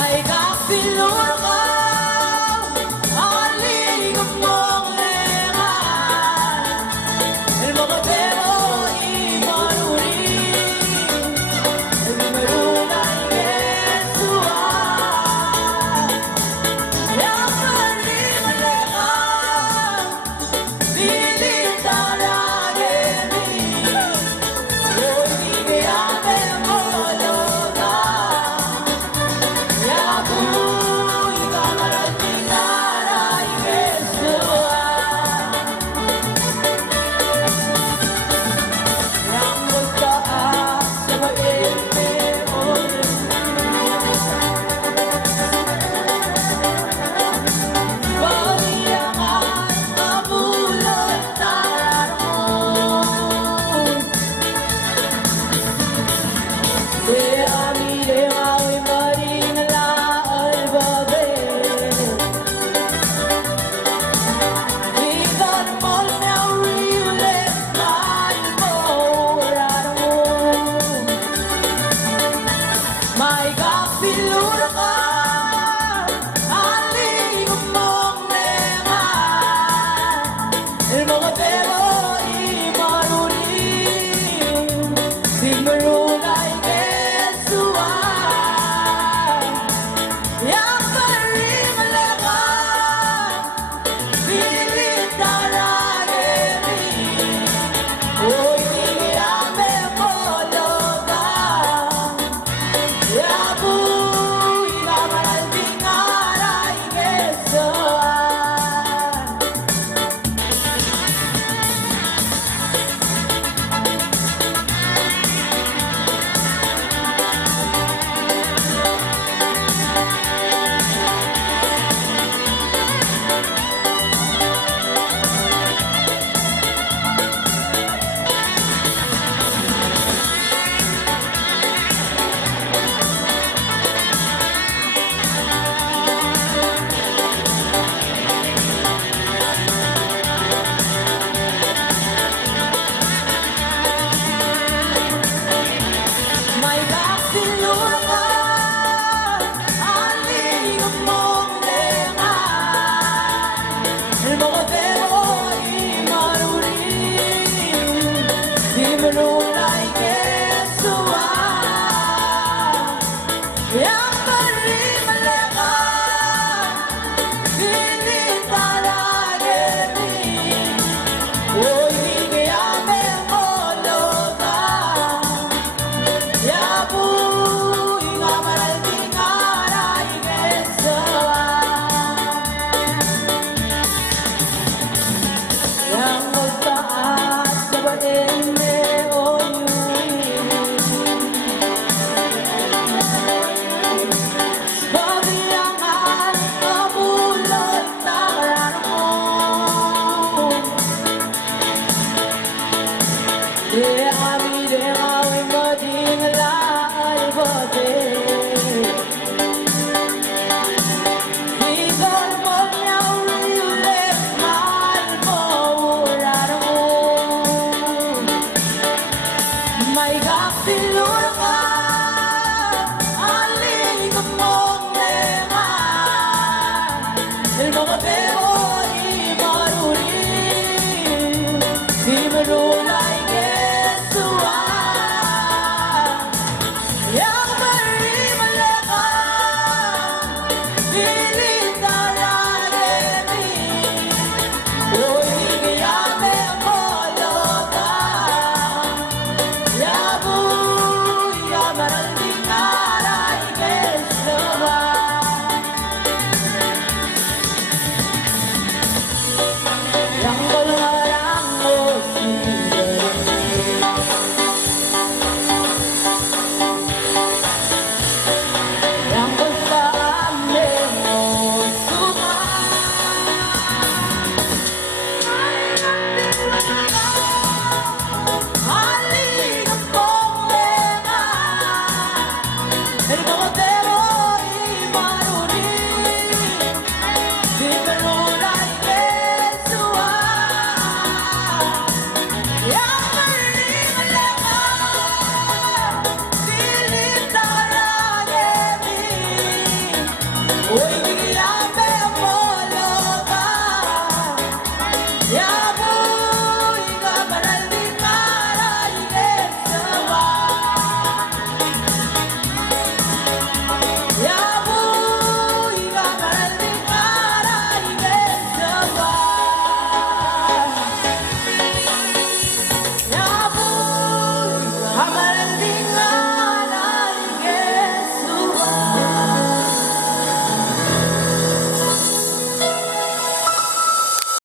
May kapiluraw ang ligang mong leman. El mamatero y manurin, el numeruna y Yesuan. Yang malimalekan, dilitang lageni, hoy bigyan mo loka. Yabuy kamarating aray Yesuan. Yang magtaas sa Panginoon, pagyaman mabulot taron. De amire ay marinala albabe, iban mo na riulit mo raro. May kapilura ka, aling mong leman. El mamatero y manurin, sigmaruna y Yesuan. Yang malimalekan, dilitang lageni, hoy bigyan mo loka. Yabuy kamarating aray Yesuan. May kapilura ka, aling mong leman. El mamatero y manurin, sigmaruna y Yesuan. Yang malimalekan, dilitang lageni, hoy bigyan mo loka. Yabuy kamarating aray Yesuan. Yang magtaas sa Panginoon, Oy